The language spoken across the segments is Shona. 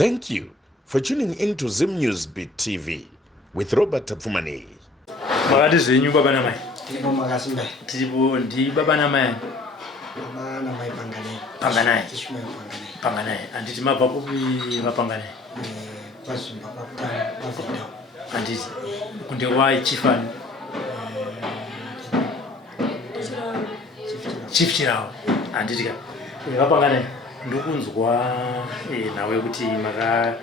Thank you for tuning into Zim News Beat TV with Robert Tapfumani. Magadi zenyu baba na mai. Tipo magasimbe. Tipo ndi baba na mai. Baba na mai pangane. Pangane. Kishme pangane. Pangane. Anditi mapapupi mapangane. Kwasu mapapta mafita. Anditi kunde wai chifani. Chief chirao. Anditi ka. Mapangane ndukunzwa nawe kuti maka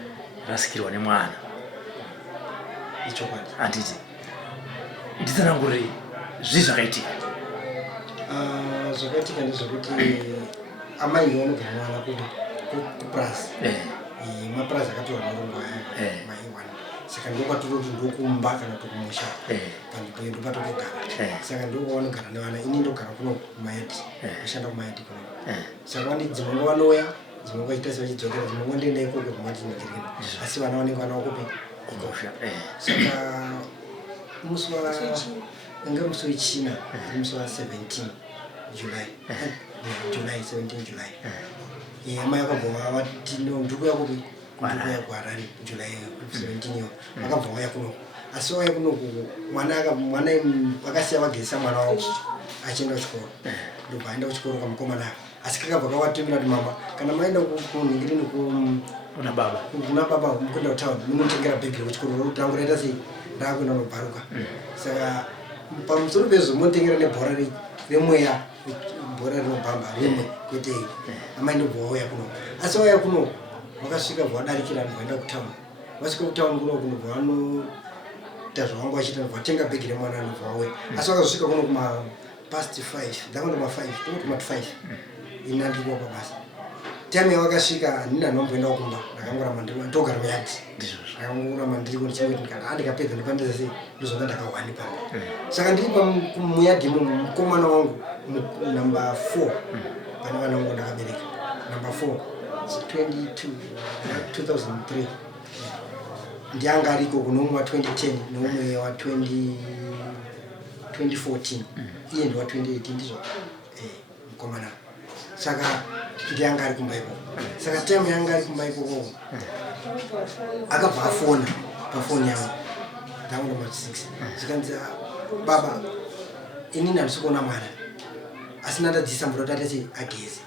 rasikirwa nemwana. Icho kwati. Anditi. Nditsanangure zvizvakaitika. Zvakaitika ndezvekuti amai vanogara mwana kuprasi. Maprasi akatorwa marombo aya mai wani. Saka ndokwatoti ndokumba kana tokumusha. Pandipo ndopatotogara. Saka ndokwanogara nevana ini ndogara kuno kumayati. Kushanda kumayati kuno. Saka dzimwe vanouya dzimwe vachiita sevachidzokera dzimwe ndienda ikoko kumati ndinogirira. Asi vana vanenge vana vakupi kukosha. Saka musi wa musi wechina musi wa 17 July. July 17 July. Amai akabva vati ndikuya kupi ndikuya kuHarare July 17 yo. Akabva vaya kuno. Asi vaya kuno mwana vakasiya vagezisa mwana wavo achienda kuchikoro. Ndobva aenda kuchikoro kamukomana. Asi kakabva kawatumira kuti mama kana maenda kunhingirini kuna baba mukunda kutauni munotengera bhegi rekuchikoro rokutangu raita sei ndakuenda nobharuka. Saka pamusoro pezvo munotengera nebhora remweya bhora rinobhamba rimwe kwete amai ndobva wauya kuno. Asi wauya kuno vakasvika vadarikira vaenda kutauni. Vasvika kutauni kuno kunobva vanoita zvavangu vachiita vatenga bhegi remwana anobva wauya. Asi vakazosvika kuno kuma past 5 ndakandoma 5 tokutoma 5 inandiko pabasa. Time yavakasvika handina nomboenda kumba ndakangoramba ndogara muyadi. Ndakangoramba ndiri kundichimwe kana andikapedza ndipandisa sei ndozonga ndakawani pano. Saka ndiri muyadi mukomana wangu number 4 pane vana vangu ndakabereka. Number 4 2003 ndianga ariko kuno umwe wa 2010 neumwe wa 2014 iye ndi wa 2018 ndizvo mukomana. Saka ndianga ari kumba ikoko. Saka time yanga ari kumba ikoko akabva afona pafoni yangu ndangu namba 6 zvikanzi baba inini handisi kuona mwana asi ndadzisa mburota atati ageze.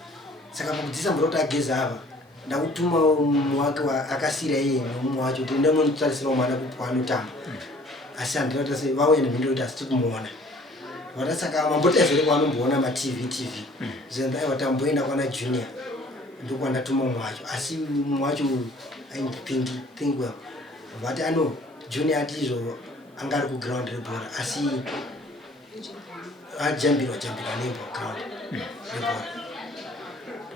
Saka pakudzisa mburota ageze apa ndakutuma mumwe wake akasira iye nomumwe wacho kuti ndamonitarisirawo mwana kuti waanotamba. Asi handinoita sei vauya nemhinduro kuti hasiti kumuona. Saka mambotazere kwanomboona matv zenda watamboenda kwana junior ndokwandatuma mumwe wacho. Asi mumwe wacho aindithingwa vati ano junior ati izvo anga ari kuground rebhora asi ajambirwa nembo ground rebhora.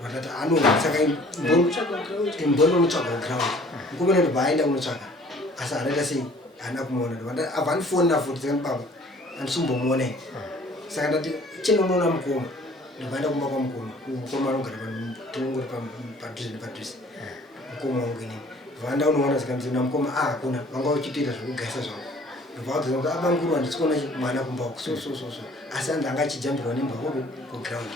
Vatati ano saka mbondonotsvaga ground mukomana ndobva aenda kunotsvaga asi anaita sei haana kumuona. Abva andifonera futi sekani baba handisombomuona. Saka ndati chinomuona mukoma ndobvaenda kumba kwamukoma. Mukoma anogara tinongori padhuze nepadhuze mukoma wangu inini. Vanda unoona zikamzina mukoma hakuna vanga uchitoita zvekugaisa zvangu. Ndobva kuziva kuti abanguru handisi kuona mwana kumba uku so asi andanga achijambirwa nemba kopi kuground.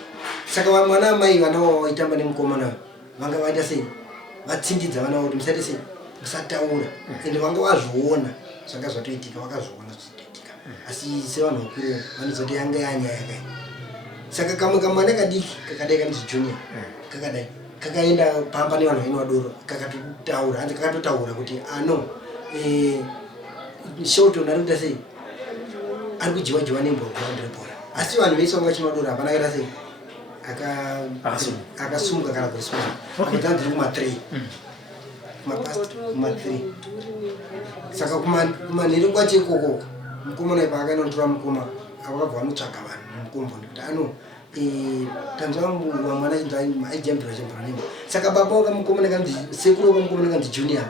Saka mwana amai vana vaitamba nemukoma nayo vanga vaita sei vatsindidza vana kuti musati sei musataura ende vanga vazviona zvanga zvatoitika vakazviona zvichiitika. Asi sevanhu vakuru vanozoti yanga yanyaya kai. Saka kamwe kamwana kadiki kakadai kanzi junior kakadai kakaenda pamba nevanhu vaino vadoro kakatotaura hanzi kakatotaura kuti ano Shelton ari kuita sei ari kujiwa nembo ground rebhora. Asi vanhu vese vanga vachino vadoro hapana kaita sei akasumuka kana kuriswa. Akuti ndiri kuma3 kumapast kuma3. Saka kumanhiri kwacho ikoko mukomana paakanotora mukoma akabva anotsvaga vanhu mukombondi kuti ano tanzwa mwana aijambirwa nembo. Saka baba wakamukomana kanzi sekuru wakamukomana kanzi junior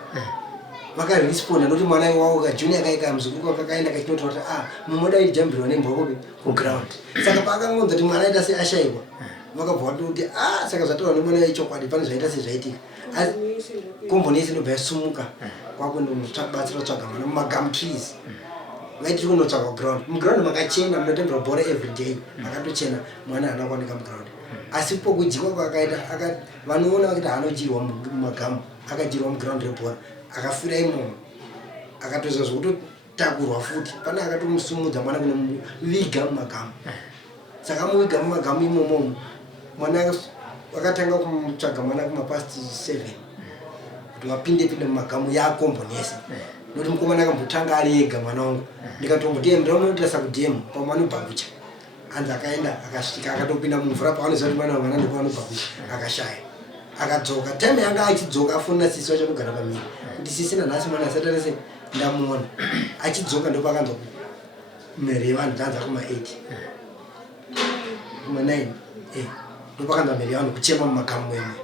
vakaresponda nokuti mwana wavo kajunior kaika muzukuru kakaenda kachinotaura kuti mumoda aijambirwa nembo kopi kuground. Saka paakangonza kuti mwana aita sei ashayikwa vakabva vatoti saka zvataura nemwana wechokwadi pane zvaita sezvaitika. Komboni yese ndobva yasumuka kwakundobatsira kutsvaga mwana mumagum trees. Vaiti kunotsvaga ground. Muground makachena munotambirwa bhora every day makatochena mwana haana kuwanika muground. Asi pokudyiwa kwakaita vanoona kuti haanodyirwa mumagamu akadyirwa muground rebhora akafira imomo akatoza zvokutotakurwa futi pana akatomusumudza mwana kunomuviga mumagamu saka muviga mumagamu imomo mwana wakatanga kumutsvaga mwana kumapasti 7 kuti wapinde mumagamu yakombonese nokuti mukomana akambotanga ari ega mwana wangu ndikatomboti ndinonotirasa kudhemu pamwana ubhakucha anzi akaenda akasvika akatopinda mumvura paanoziva kuti mwana wamwana ndikwanobhakucha akashaya akadzoka time yanga achidzoka afonera sisi wacho kugara pamiri kuti sisi nanhasi mwana asatarese ndamuona achidzoka ndopakanzwa mhere yevanhu dzaanza kuma8 kuma9 ndopakanzwa mhere yevanhu kuchema mumagamu mwemwe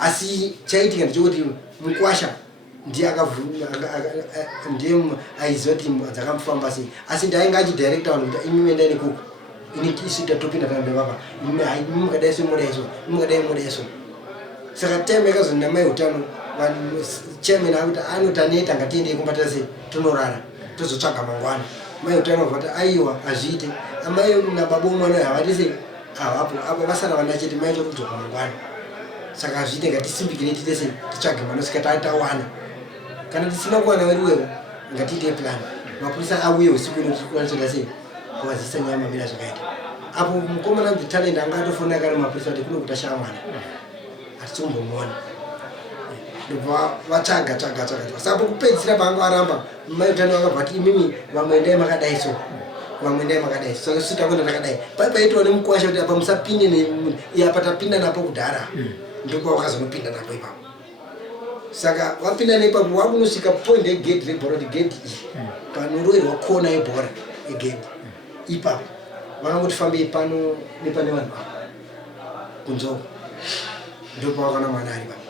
asi chaitika ndechekuti mukwasha ndiye aiziva kuti dzakamufamba sei asi ndainge achidirekta vanhu kuti imi mendaine kuku ini isuita topinda tanababa imi mukadai semudaiso imi mukadai mudaiso saka time yakazonina mai utano chairman akuti anotaneta ngatiendei kumbatira sei tonorara tozotsvaga mangwana mai utano vati aiwa azviite amai nababa omwana havati sei avapo apa vasara vana chete mai chokudzoka mangwana saka azviite ngatisimbikire tiite sei titsvage manosvika tawana kana tisina kuwana wedu wewo ngatiite plan mapurisa auye usiku inotikwanisa sei kuwazisa nyama mira zvakaita apo mukomana nditalent anga atofona kana mapurisa kuti kuno kutasha mwana atisombomuona ndobva vatsvaga saka kupedzisira paanga aramba mai utano vakabva imimi vamwe ndai makadai so saka sitakwenda takadai paipaitwa nemukwasha kuti apa musapinde apa tapinda napo kudhara ndokwa wakazonopinda napo ipapo saka wapinda neipapo wakunosvika point yegedhi rebhora kuti gedhi iyi panorowerwa kona yebhora yegedhi ipapo vakangoti fambei pano nepane vanhu kunzoko ndopawakana mwana ari papo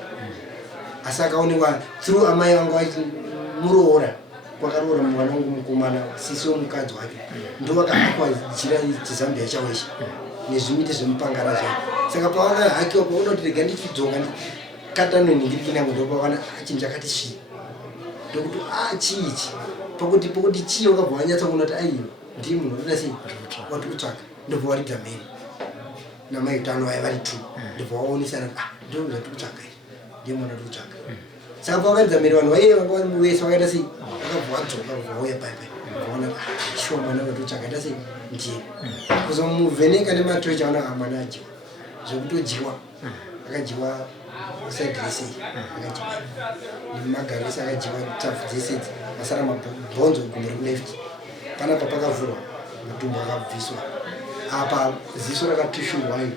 asi akaonekwa through amai vangu vaiti muroora kwakaroora mwana wangu mukomana sisi womukadzi wake ndovakaakwa jira chizambia chaweshe nezvimiti zvemupangara zvake saka pavakahakiwa pauda kuti rega ndichidzoka katanoningirikinangu ndopavana chinhu chakati svii ndokuti chiichi pokuti chii wakabva wanyatsa kuona kuti aiwa ndii munhu watoda sei wati kutsvaga ndobva waridza mheri namai utano vaya vari 2 ndobva waonesana kuti ndozvati kutsvaga ndiye mwana wati kutsvaga saka pavakaridza mheri vanhu vaiye vanga vari muvese vakaita sei vakabva vadzoka vauya paipai vaona shuwa mwana wati kutsvaga ita sei ndiye kuzomuvheneka nematochi aona mwana ajiwa zvekutojiwa akajiwa side dressing akajiwa nemagarisi akajiwa tafu dzese masara mabhonzo gumuri kuleft panapa pakavhurwa matumbu akabviswa apa ziso rakatishurwai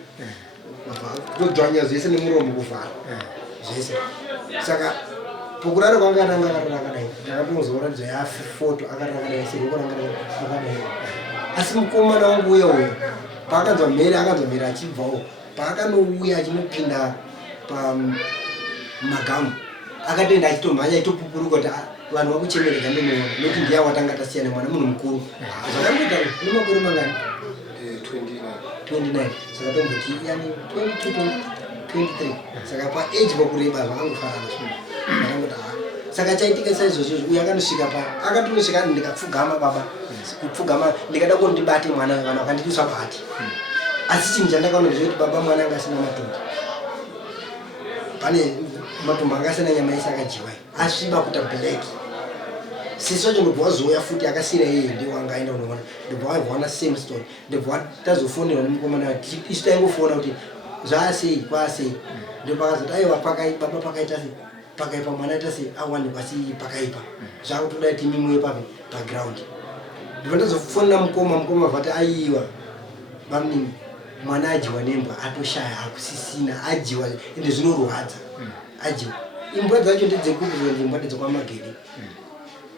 todzvanya zvese nemuromo kuvhara zvese saka pokurara kwanga atanga akarara akadai ndakatongozoratidza yafoto akarara akadai seroko ranga akadai asi mukomana wangu uya uya paakanzwa mhere achibvawo paakanouya achinopinda pamagamu akatoenda achitomhanya achitopupuruka kuti vanhu vakuchemereka ndemuona nokuti ndiya watanga tasiyana mwana munhu mukuru zvakangoita nemakore mangani 29 saka tomboti yani 23 saka paage pakureba zvakangofanana zvakangoti saka chaitika saizvozvo uyo akanosvika pa akatonosvika ndikapfugama baba kupfugama ndikada kuti ndibate mwana kana vakandiduswa bati asi chinhu chandakaona ndechekuti baba mwana anga asina matumbu pane matumbu anga asina nyama yese akajiwa asviba kuita black sisi wacho ndobva wazoya futi akasira yeye ndiye wanga aenda unoona ndobva waona same story ndobva tazofonerwa nemukomana isu taingofona kuti zvasei kwasei ndopakazoti aiwa baba pakaita sei pakaipa mwana aita sei awanikwa si pakaipa zvakutoda kuti mimwe paground ndibva ndazofonera mukoma vati aiwa bamini mwana ajiwa nembwa atoshaya akusisina ajiwa ende zvinorwadza ajiwa imbwa dzacho ndedzekukuzo ndimbwa ndedzokwamagedi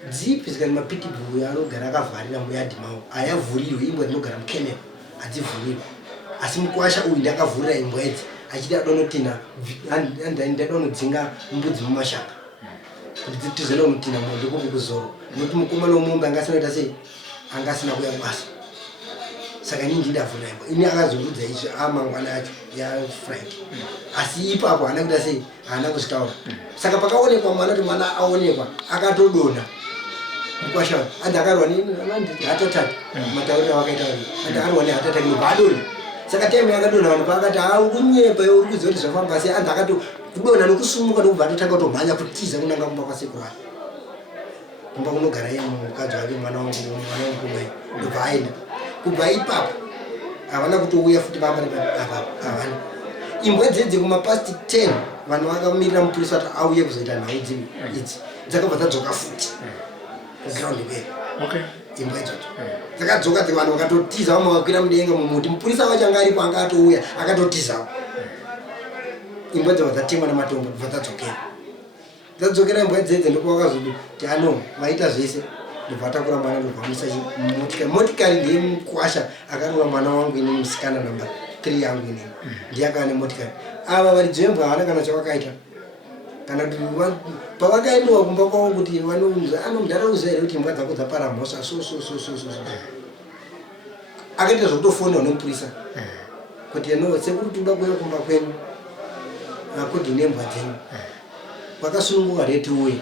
dzipi zikani mapitibhuru anogara akavharira muyadhi mawo ayavhurirwe imbwa dzinogara mukemero hadzivhurirwe asi mukwasha uyu ndakavhurira imbwa idzi achiti adonotina ndadonodzinga mbudzi mumashanga kuti tizoenda kunotina mondo kukuzoro nokuti mukomana womombe anga asinoita sei anga asina kuya kubasa saka inini ndidavhurira imbwa ini akazondudza izvi amangwana acho yafriday asi ipapo haana kuita sei haana kuzvitaura saka pakaonekwa mwana kuti mwana aonekwa akatodonha mukwasha anzi akarwa nehatataki matauriro avakaitauri anzi akarwa nehatataki nobva adonha saka time yakadonha vanhu paakati unyepa uri kuziva kuti zvafamba sei anzi kubona nokusumuka nokubva atotanga kutomhanya kutiza kunanga kumba kwasekuru ake kumba kunogara iye mukadzi wake mwana wangu kumai ndobva aenda kubva ipapo havana kutouya futi vamba apapo havana imbwa dzedze kumapasti 10 vanhu vakamirira mupurisa kuti auye kuzoita nhau idzi dzakabva dzadzoka futi kugraundi kweyo imbwa idzodzo dzakadzoka vanhu vakatotiza vamwe vakwira mudenga mumuti mupurisa wacho anga aripo anga atouya akatotizawo imbwa dzabva dzatemwa namatombo bva dzadzokera imbwa dzedze ndipo vakazoti ano vaita zvese ndobva atakura mwana ndobva muisa motikari ndiye mukwasha akarura mwana wangu ine musikana namba 3 yangu ine ndiye akava nemotikari ava varidzi vembwa havana kana chavakaita kana kuti pavakaendiwa kumba kwavo kuti muntaraudza here kuti imbwa dzako dzapara mhosva akaita zvokutofonwa nemupurisa kuti sekuri toda kuuya kumba kwenu akudhi nembwa dzenyu kwakasununguka reti uye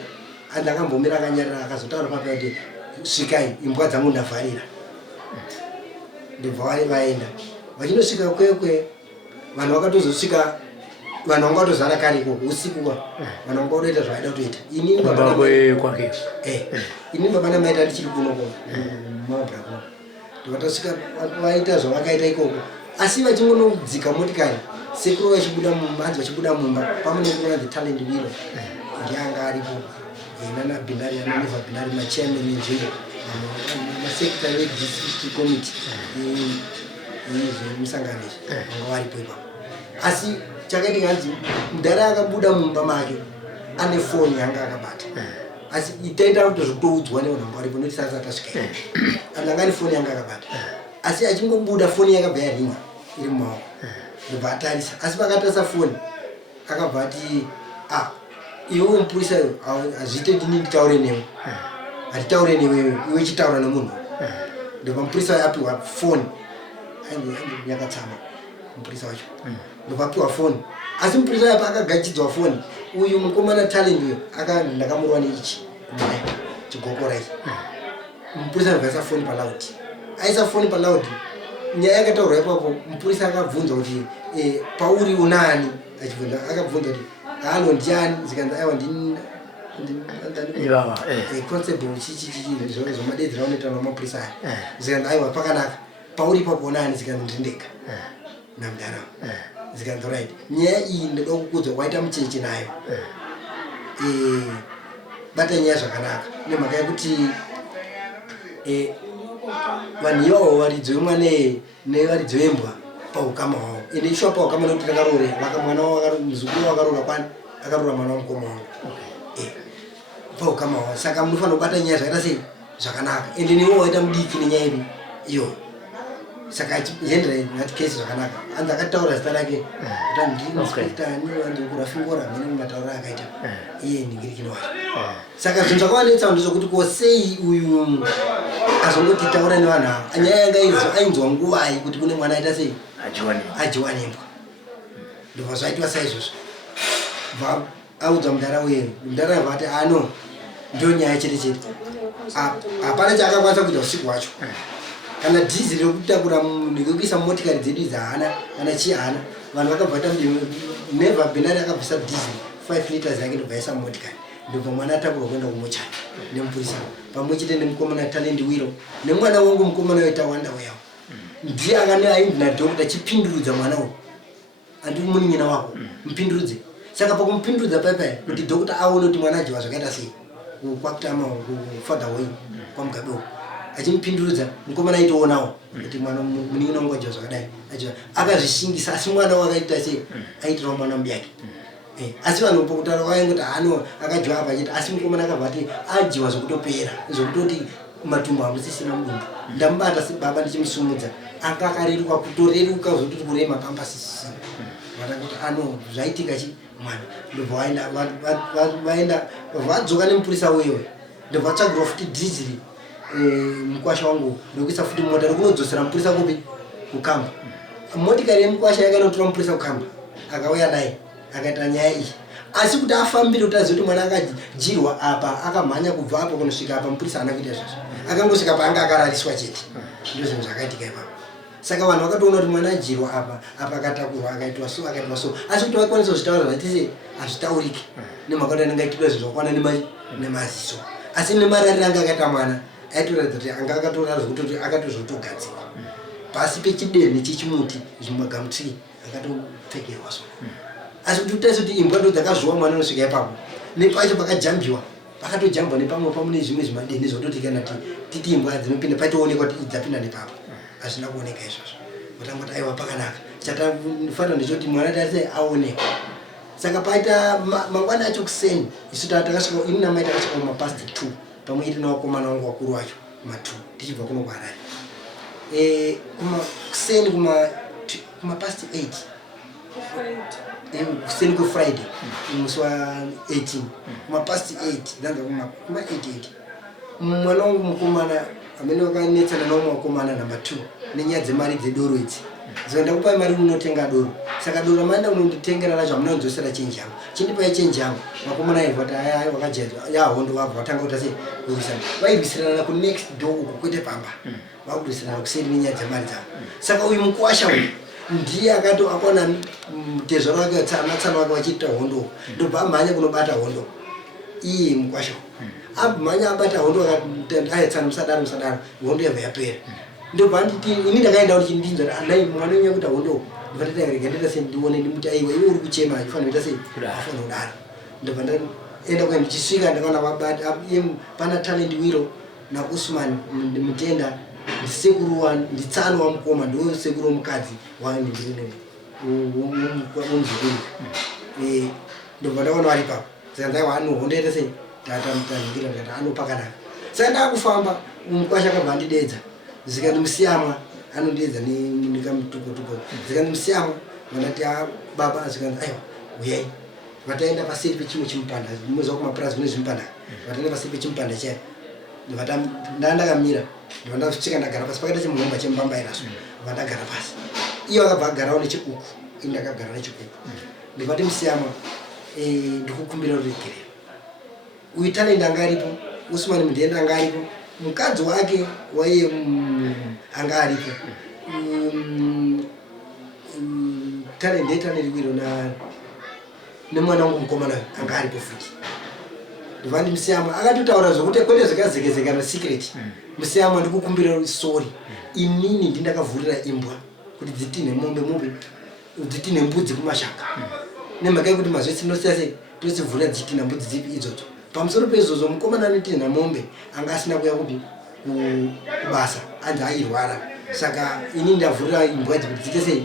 andakambomira akanyarira akazotaura papa kuti svikai imbwa dzangu ndavharira ndibva vaenda vachinosvika kwekwe vanhu vakatozosvika vanhu vanga vatozara kariko usiku vanhu vanga vatoita zvavaida kutoita ini baba namai tatichiri kunoko mabrakno ndikatasvika vaita zvavakaita ikoko asi vachingonodzika motikari sekuru vachibuda mumba hanzi vachibuda mumba pamwe nekunonzi talent wheel ndianga aripo nana binari anoneva binari machairman enzvimbo masekretary wedistrict committee zvemusangano izvi vanga varipo ipapo asi chakaiti hanzi mudhara akabuda mumba make ane foni yanga akabata asi itaita kuti zvokutoudzwa nevanhu vanga varipo noti sasa tasvika andanga ane foni yanga akabata asi achingobuda foni yakabva yaringa iri mumaoko ndobva atarisa asi pakatarisa foni akabva ati iwe mupurisa hazviite ndini nditaure newe hatitaure newe iwe chitaura nemunhu ndobva mupurisa apiwa foni yakatsama mupurisa wacho ndobva apiwa foni asi mupurisa apa akagachidzwa foni uyu mukomana talent uyo ndakamurwa neichi chigokora ichi mupurisa akabvaisa foni palaudi aisa foni palaudi nyaya yakataurwa ipapo mupurisa akabvunza kuti pauri unani achibvunza akabvunza kuti halo ndiani zikanzi aiwa constable zvomadedzera unoita namapurisa aya zikanzi aiwa pakanaka pauri ipapo unani zikanzi ndindega namudhara zikanzi right nyaya iyi ndoda kukudza waita mucheche nayo bata nyaya zvakanaka nemhaka yekuti vanhu ivavo varidzi vemwane nevaridzi vembwa paukama hwavo ende ishuwa paukama nekuti takarore mwana muzukuru wakarora kwani akarora mwana wamukoma wangu paukama hwavo saka munofanira kubata nyaya zvakaita sei zvakanaka ende newo waita mudiki nenyaya iri iyo saka zviendera nati kesi zvakanaka anzi akataura zita rake ndikurafikora mene mumataura akaita iye ndingirikino wacho saka zvinhu zvakawanetsa ndizvokuti kosei uyu azongoti taura nevanhu ava nyaya yanga ainzwa nguvai kuti kune mwana aita sei ajiwa nembwa ndobva zvaitwa saizvozvo bva audza mudhara weru mudhara bva ati ano ndio nyaya chete chete hapana chaakakwanisa kuita usiku wacho kana dhizi rekutakura nekuisa motikari dzedu dzaana kana chiana vanhu vakabvata neva benari akabvisa dhizi 5 liters yake ndobvaisa motikari ndobva mwana atakurwa kuenda kumochari nemupurisa pamwe chete nemukomana talent wheel nemwana wangu mukomana wetawanda weyawo ndiye ainzi nadhokta chipindurudza mwana uyu andiri munin'ina wako mupindurudze saka pakumupindurudza paipai kuti dhokta aone kuti mwana ajiwa zvakaita sei kwakutama kufadha wei kwamugabe uku achimupindurudza mukomana aitoonawo kuti mwana munin'ina wangu ajiwa zvakadai ajiwa akazvishingisa asi mwana wakaita sei aitirawo mwana mubi yake asi vanhu pokutaura vaingoti akajiwa apa chete asi mukomana akabva ati ajiwa zvokutopera zvokutoti matumbu hamusisina mudumbu ndamubata sebaba ndichimusumudza anga akareruka kutoreruka zvokuti kurema pambasisina vatangoti zvaitika chi mwana ndobva vaenda vadzoka nemupurisa wewe ndobva vatsvagirwa futi dhiziri mukwasha wangu ndokuisa futi mota rekunodzosera mupurisa kupi kukamba motikari yemukwasha yakanotora mupurisa kukamba akauya naye akaita nyaya iyi asi kuti afambire kuti azive kuti mwana akajirwa apa akamhanya kubva apo kunosvika apa mupurisa haana kuita zvazvo akangosvika paanga akarariswa chete ndo zvinhu zvakaitika ipapo saka vanhu vakatoona kuti mwana ajirwa apa akatakurwa akaitwa so asi kuti vakwanisa kuzvitaura zvatise hazvitauriki nemhaka kuti anenge aitwa zvinhu zvakwana nemaziso asi nemarariro anga akaita mwana aitoratidza kuti anga akatoratidza kuti akatozotogadzirwa pasi pechidende chechimuti zvimagamutiri akatopfekerwa so asi kuti utaisa kuti imbwa ndo dzakazviwa mwana unosvika ipapo nepacho pakajambiwa pakatojambwa nepamwe pamune zvimwe zvimadende zvototi kana titi imbwa dzinopinda paitoonekwa kuti dzapinda nepapo hazvina kuoneka izvozvo watangoti aiwa pakanaka chatafanira ndechoti mwana tarise aoneka saka paita mangwana acho kuseni isu takasvika ini namai takasvika mapast 2 pamwe iti nawakomana wangu wakuru wacho ma2 tichibva kuno kuharare kuseni kumapast 8 kuseni kufriday musi wa18 kumapast 8 danga kuma 88 mwana wangu mukomana amene wakanetsana naumwe wakomana namba 2 nenyaya dzemari dzedoro idzi ndakupai mari unotenga doro saka doro amanda unonditengera lacho amuna unzosera chenji yangu chindipai chenji yangu vakomana ivo kuti aya wakajedzwa yahondo wabva watanga kuti ase kurwisana vairwisirana ku next door uku kwete pamba vakurwisirana kuseri nenyaya dzemari dzavo saka uyu mukwasha uyu ndiye akona mutezo wake tsana wake wachiita hondo ndobva amhanya kunobata hondo iye mukwasha amhanya abata hondo akatsana musadaro hondo yabva yapera ndobva nditi ini ndakaenda kuti ndinzwa anai mwana wenyu kuti hondo ndifatata rega ndita se ndione ndimuti aiwa iwe uri kuchema ifanira kuita sei afana kudaro ndobva ndaenda kwenda ndichisvika ndakaona vabata pana talent wiro naUsman mutenda ndisekuru wa nditsano wa mukoma ndiwe sekuru mukadzi wani ndine umuzukuru ndobva ndakaona vari papo saka ndaiwa anohondoita sei tata mutangira ndikati anopakanaka saka ndakufamba mukwasha akabva andidedza zikandimusiyama anodedza nekamutukotuko zikandimusiyama vandati baba zikanzi aiwa uyai vataenda paseri pechimwe chimupanda mweza kumapurazi kune zvimupanda vataenda paseri pechimupanda chaya ndakamira ndandasvika ndagara pasi pakaita chemuhomba chemubambairaso vandagara pasi iyo akabva agarawo nechekuku indakagara nechekuku ndivati musiyama ndikukumbira ruregerero uyu talent anga aripo Usman mudhenda anga aripo mukadzi wake waiye anga aripo talent wiro nemwana wangu mukomana anga aripo futi ndivandi musiyama akatotaura zvokuti kwete zvikazekezeka nesecret musiyama ndikukumbira sorry inini ndindakavhurira imbwa kuti dzitine mombe dzitine mbudzi kumashanga nemhaka yekuti mazvese tinosiya sei tosivhurira dzitina mbudzi dzipi idzodzo pamusoro pezvozvo mukomana anotina mombe anga asina kuya kupi kubasa anzi airwara saka ini ndavhurira imbwa dzikuti dziite sei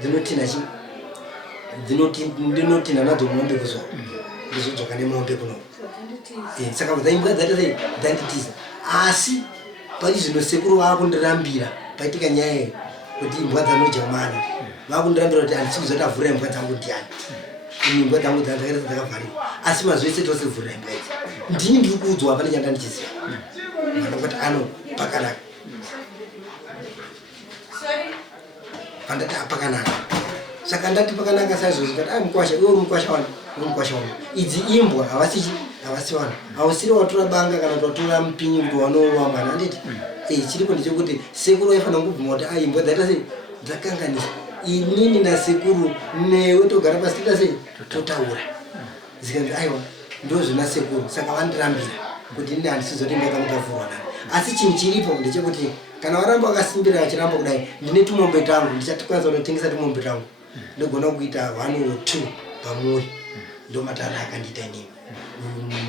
dzinotina ndinotina nadzo mombe kuzoa ndizodzoka nemombe kuno saka dzaimbwa dzaita sei dzanditiza asi pari zvino sekuru vakundirambira paitika nyaya kuti imbwa dzanodya mwana vakundirambira kuti handisizotavhura imbwa dzangu ndiani imbwa dzangu dzakaita dzakavharika asi mazvese tosivhurira imbwa idzi ndini ndiri kuudzwa pane chanda ndichiziva vanongoti ano pakanaka pandati apakanaka saka ndati pakanaka saizvozvo kati mukwasha iwe uri mukwasha wani uri mukwasha wani idzi imbwa havasi vanhu hausiri watora banga kana kuti watora mupinyi kuti wanowa mwana handiti chiripo ndechekuti sekuru waifanira kubvuma kuti imbwa dzaita sei dzakanganisa inini nasekuru newe togara pasi toita sei totaura zikanzi aiwa ndozvina sekuru saka vandirambira kuti ini handisizoti imbwa dzangu dzavhurwa nani asi chinhu chiripo ndechekuti kana waramba wakasimbira vachiramba kudai ndine tumombe tangu ndichatikwanisa kunotengesa tumombe tangu ndogona kuita 1 or 2 pamuri ndomatara akandiita inini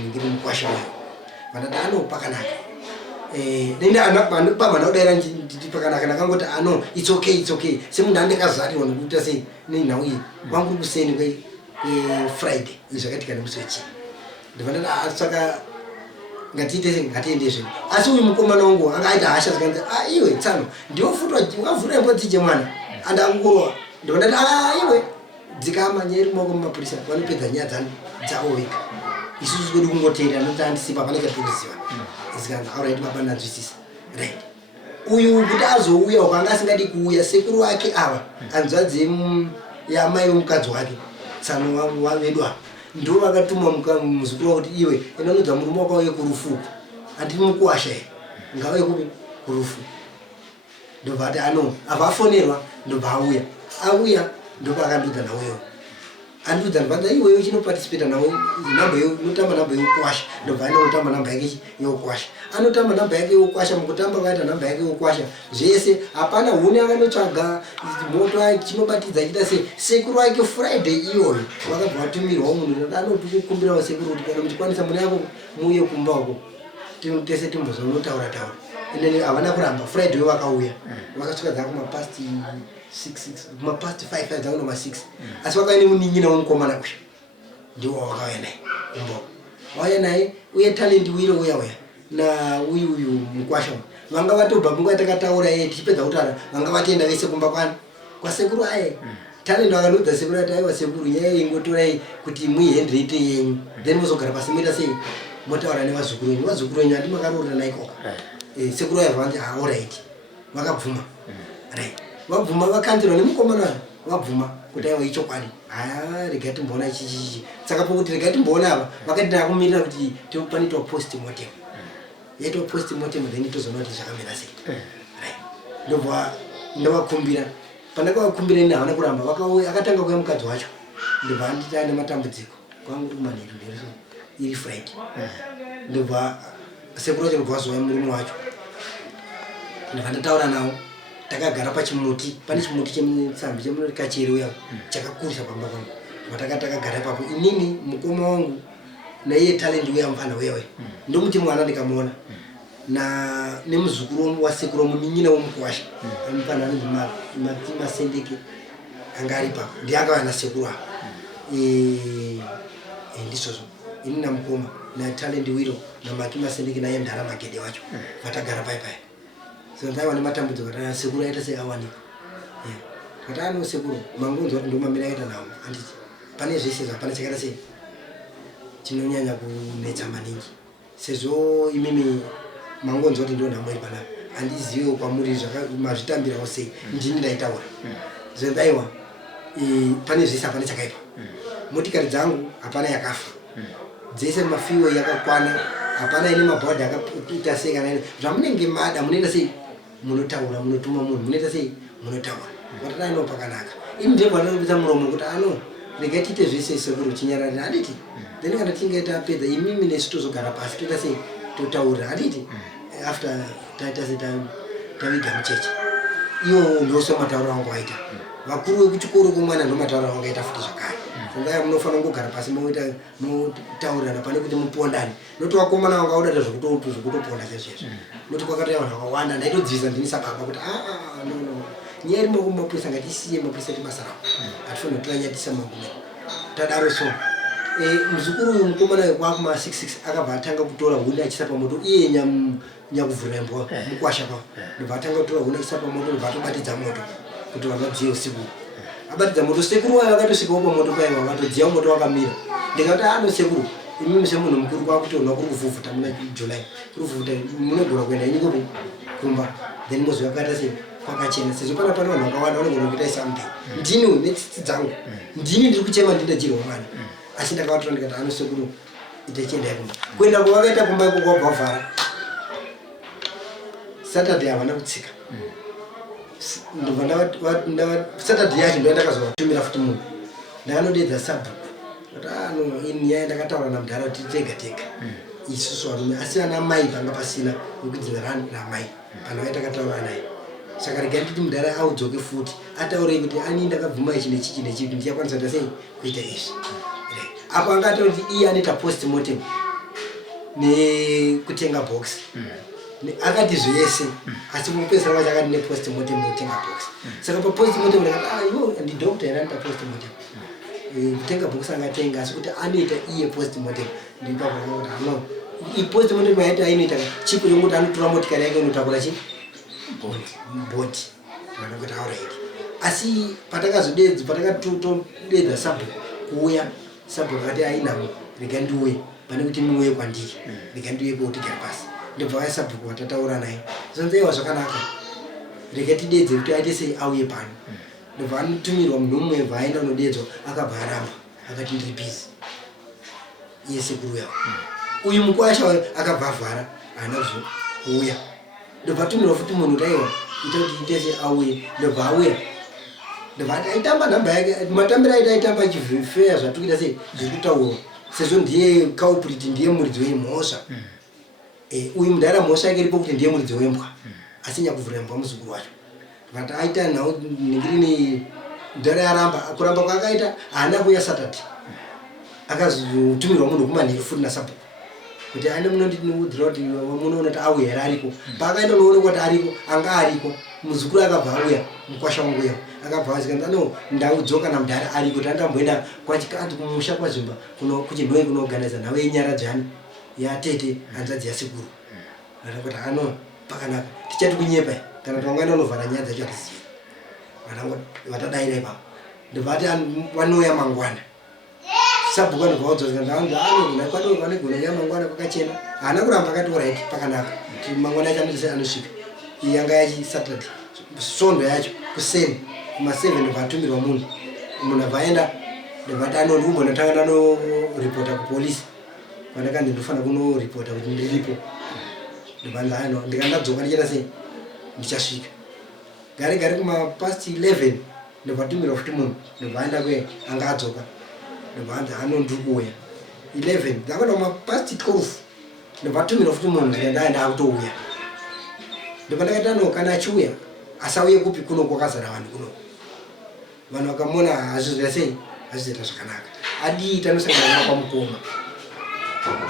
ndiri mukwasha wayo vandati pakanaka pamana kudaira nditi pakanaka ndakangoti it's okay semunhu andikazariwa nokuita sei nenhau iyi kwangu kuseni kwefriday zvakatika nemusi wechii ndivandati saka ngatiite sei ngatiende zvino asi uyu mukomana wangu anga aita hasha zikanzi iwe tsano ndiwofutwa wavhura imbwa dzije mwana andangurwa ndivandati iwe dzikamanyeri maoko mumapurisa vanopedza nyaya dzavo vega isusu kwedu kungoteera noti andisipa pane chatinoziva zikanzi alright baba ndanzwisisa right uyu kuti azouya ukanga asingadi kuuya sekuru wake ava hanzvadzi yamai vemukadzi wake tsano wavedu ava ndo vakatuma muzukuru wakuti iwe inonodza murume wakauye kurufu handiri mukuwasha here ngauye kupi kurufu ndobva ati ano abva afonerwa ndobva auya ndobva akandudza nawewo andudza ndobva iwewe chinoparticipate nawe namba unotamba namba yokukwasha ndobva anotamba namba yake yokukwasha anotamba namba yake yokukwasha mukutamba kwaita namba yake yokukwasha zvese hapana huni akanotsvaga moto chinobatidza chita sekuru ake Friday iyoyo vakabva vatumirwawo munhu anokumbirawo sekuru kuti kana muchikwanisa mune yako muuye kumba uko tese timbozonotaura ende havana kuramba Friday vakauya vakasvika dzava kumapast 5 dzava kunoma 6 asi vakaine munin'ina womukomana uyu ndiwo wakauya naye kumba wauya naye uye talent wiro uya na uyu mukwasha vanga vatobva munguva takataura tichipedza kutaura vanga vatoenda vese kumba kwasekuru aye talent vakanudza sekuru ati aiwa sekuru nyaya ingotorai kuti muihendrete yenyu then muzogara pasi moita sei motaura nevazukuru venyu handi makaroora naikoka sekuru aye vanzi alright vakabvuma right vabvuma vakanzirwa nemukomana vabvuma kuti aiwa ichokwadi regai timboona ichichichi saka pokuti regai timboona ava vakati ndakumirira kuti panoitwa post mortem yaitwa post mortem then tozoona kuti zvakamira sei right ndobva ndavakumbira pandakavakumbira ini havana kuramba akatanga kuya mukadzi wacho ndobva anditi aine matambudziko kwangu manheru nderiso iri Friday ndobva sekuru wacho ndobva azova murume wacho ndobva ndataura nawo takagara pachimuti pane chimuti chemutsambi chemunokacheri uya chakakurisa pamba pangu vatakagara ipapo inini mukoma wangu naiye talent uya mufana wewe ndomuti mwana ndikamuona na nemuzukuru wasekuru munin'ina womukwasha amufana anonzi Masendeke anga ari ipapo ndiakava nasekuru apa ndisozvo ini namukoma na talent wiro namaki Masendeke naye Ndara Magede wacho vatagara paipai so ndaiva nematambudziko kuti sekuru aita sei awanikwa kuti ano sekuru mangonzwa kuti ndomamira aita nawo anditi pane zvese zvapane chakaita sei chinonyanya kunetsa maningi sezvo imimi mangonzwa kuti ndonhamoi panapa handiziviwo kwamuri mazvitambirawo sei ndini ndaitaura so ndaiwa pane zvese hapane chakaipa motikari dzangu hapana yakafa dzese mafiwo yakakwana hapana ine mabhodhi akaita sei kana zvamunenge mada munoenda sei munotaura munotuma munhu munoita sei munotaura vatanaino pakanaka ini ndebva ndinopisa muromo kuti ano regai tiite zvese sekuru chinyarari handiti then kana tinge tapedza imimi nesu tozogara pasi toita sei totaurira handiti after taita sei taviga muchechi iwo ndosomatauro wangu waita vakuru vekuchikoro kumwana ndomatauro wangu aita futi zvakare ngaya munofanira kugara pasi motaurirana pane kuti mupondane noti wakomana wanga udata zvekutoponda sezvezvo noti kwakatoya vanhu vakawanda ndaitodzivisa ndini sababa kuti no nyaya iri makumapurisa ngatisiye mapurisa tibasa ravo hatifanira kutiranyatisa magume tadaro so muzukuru uyu mukomana wekwaakuma66 akabva atanga kutora huni achisa pamoto iye nyakuvhura imbo mukwasha pavo ndobva atanga kutora huni achisa pamoto ndobva atobatidza moto kuti vanhu vadziye usiku abatidza moto sekuru wayo akatosvikawo pamoto paiva vatodziyawo moto wakamira ndikati ano sekuru imimi semunhu mukuru kwakutonwa kuri kuvhuvhuta muna July kuri kuvhuvhuta munogona kuenda inyikopi kumba then mozi wakaita sei kwakachena sezvo pana vanhu vakawanda vanogona kuita something ndini netsitsi dzangu ndini ndiri kuchema ndindadyirwa mwana asi ndakavatora ndikati ano sekuru itachiendai kumba kuenda kwavakaita kumba iko kwabva vhara Saturday havana kutsika ndobva Saturday yacho ndo ndakazovatumira futi munhu ndakanodedza sabhuku kuti ano ini nyaya ndakataura namudhara kuti tega isusu varume asi ana mai panga pasina yekudzinga namai pana vaitakautaura naye saka regai nditi mudhara audzoke futi ataurei kuti ani ndakabvuma ichi nechichi nechi kuti ndichakwanisa kuita sei kuita izvi apo angataura kuti iye anoita post mortem nekutenga box akati zvese asi mupesera wacho akati nepost mortem nekutenga box saka papost mortem ndakati iwo ndidhokta ere anoita post mortem kutenga box angatenga asi kuti anoita iye post mortem ndipavakuti ano ipost mortem yaita inoita chipo chokuti anotora motikari yake inotakura chi body vanokuti alright asi patakatodedza sabhuku kuuya sabhuku akati ainamo rega ndiuye pane kuti muuye kwandiri rega ndiuye kootigara pasi ndobva vaya sabhuku vatataura naye zonzeiwa zvakanaka rega tidedze kuti aite sei auye pano ndobva anotumirwa munhu mumwe vaaenda unodedzwa akabva aramba akati ndiri bhizi iye sekuru yavo uyu mukwasha akabva avhara haana kuuya ndobvatumira futi munhu taiwa ita kuti auye ndobva auya ndobva aitamba nhamba yake matambiro aita aitamba chifeya zvatukuita sei zvirikutaurwa sezvo ndiye culprit ndiye muridzi wemhosva uyu mudhara mhosva yake iripo kuti ndiye muridzi wembwa asi nyakuvhura mbwa muzukuru wacho vati aita nhau ningirini mudhara yaramba kuramba kwaakaita haana kuuya Saturday akazotumirwa munhu kumanhiri futi nasabhuku kuti aine munondinoudzira kuti munoona kuti auya here ariko paakaenda noonekwa kuti ariko anga ariko muzukuru akabva auya mukwasha wangu uya akabva azikanda no ndaudzoka namudhara ariko kuti andamboenda kwachikati kumusha kwazvimba kuchindoe kunoorganiza nhau yenyara dzani yatete hanzvadzi yasekuru kuti ano pakanaka tichati kunyepa kana tongana unovhara nyaya dzacho atiziva vanango vatadaira ipapo ndobvati vanouya mangwana sabhuku anobvaudzoka ndaanogona yamangwana kwakachena haana kuramba akati right pakanaka kuti mangwana yacho anoti anosvika iyi yanga yachi Saturday svondo yacho kuseni kuma7 ndobvatumirwa munhu abvaenda ndobvati anorumbonotanga nanoripota kupolisi pandakandi ndofanira kunoripota kuti ndiripo ndobvanzaano ndikandadzoka ndichita sei ndichasvika gari kuma past 11 ndobvatumirwa futi munhu ndobvaenda kwe anga adzoka ndobvanza ano ndikuuya 11 dzakaenda kuma past 12 ndobvatumirwa futi munhu ndaenda akutouya ndobvandakaita no kana achiuya asauye kupi kuno kwakazara vanhu kuno vanhu vakamona hazvizoita sei hazvizoita zvakanaka adiita anosangana kwamukoma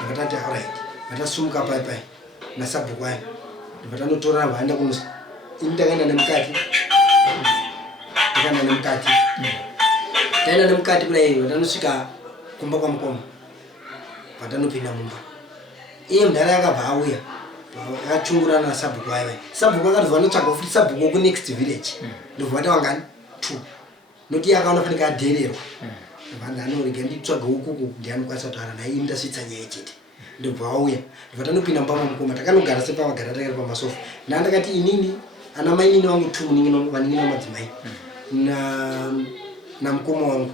ndikatati alright vatasumuka pai nasabhuku ayo ndikatanotora vaenda kumusa ini takaenda nemukati taenda nemukati kudai vatanosvika kumba kwamukoma vatanopinda mumba iye mudhara yakabva auya akachungurana nasabhuku ayo sabhuku akati vanotsvaga futi sabhuku kunext village ndobva vangani 2 noti akaonafanika adhererwa vandanorega nditsvaga ukuku ndianokwanisa kutaura naye ini ndasvitsa nyaya chete ndobva auya ndobva tanopinda mumba mamukoma takanogara sepavagara takari pamasofa ndandakati inini ana mai nini wangu 2 vaningina madzimai namukoma wangu